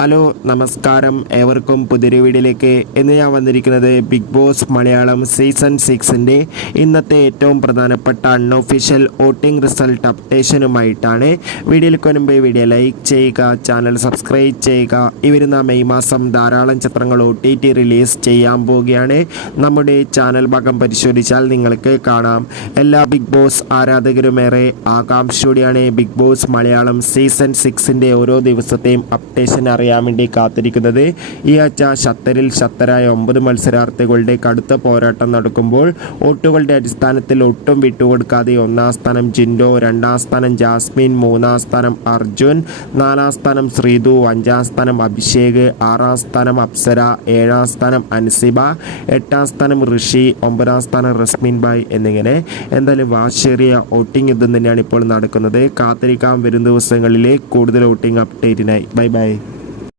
Hello നമസ്കാരം. ഏവർക്കും പുതിയൊരു വീഡിയോയിലേക്ക് ഇന്ന് ഞാൻ വന്നിരിക്കുന്നത് ബിഗ് ബോസ് മലയാളം സീസൺ സിക്സിന്റെ ഇന്നത്തെ ഏറ്റവും പ്രധാനപ്പെട്ട അൺഒഫീഷ്യൽ വോട്ടിംഗ് റിസൾട്ട് അപ്ഡേഷനുമായിട്ടാണ് വീഡിയോയിൽ മുൻപ് വീഡിയോ ലൈക്ക് ചെയ്യുക ചാനൽ സബ്സ്ക്രൈബ് ചെയ്യുക. ഈ വരുന്ന മെയ് മാസം ധാരാളം ചിത്രങ്ങൾ ഒ ടി ടി റിലീസ് ചെയ്യാൻ പോവുകയാണ്. നമ്മുടെ ചാനൽ ഭാഗം പരിശോധിച്ചാൽ നിങ്ങൾക്ക് കാണാം. എല്ലാ ബിഗ് ബോസ് ആരാധകരുമേറെ ആകാംക്ഷയോടെയാണ് ബിഗ് ബോസ് മലയാളം സീസൺ സിക്സിന്റെ ഓരോ ദിവസത്തെയും അപ്ഡേഷൻ അറിയാൻ വേണ്ടി കാത്തിരിക്കുന്നത്. ഈ ആഴ്ച ഷത്തറിൽ ഷത്തരായ ഒമ്പത് മത്സരാർത്ഥികളുടെ കടുത്ത പോരാട്ടം നടക്കുമ്പോൾ വോട്ടുകളുടെ അടിസ്ഥാനത്തിൽ ഒട്ടും വിട്ടുകൊടുക്കാതെ ഒന്നാം സ്ഥാനം ജിൻഡോ രണ്ടാം സ്ഥാനം ജാസ്മിൻ മൂന്നാം സ്ഥാനം അർജുൻ നാലാം സ്ഥാനം ശ്രീതു അഞ്ചാം സ്ഥാനം അഭിഷേക് ആറാം സ്ഥാനം അപ്സര ഏഴാം സ്ഥാനം അൻസിബ എട്ടാം സ്ഥാനം ഋഷി ഒമ്പതാം സ്ഥാനം റസ്മിൻ ബായ് എന്നിങ്ങനെ എന്തായാലും വാശേറിയ വോട്ടിംഗ് യുദ്ധം തന്നെയാണ് ഇപ്പോൾ നടക്കുന്നത്. കാത്തിരിക്കാൻ വരും ദിവസങ്ങളിലെ കൂടുതൽ വോട്ടിംഗ് അപ്ഡേറ്റിനായി. Bye bye.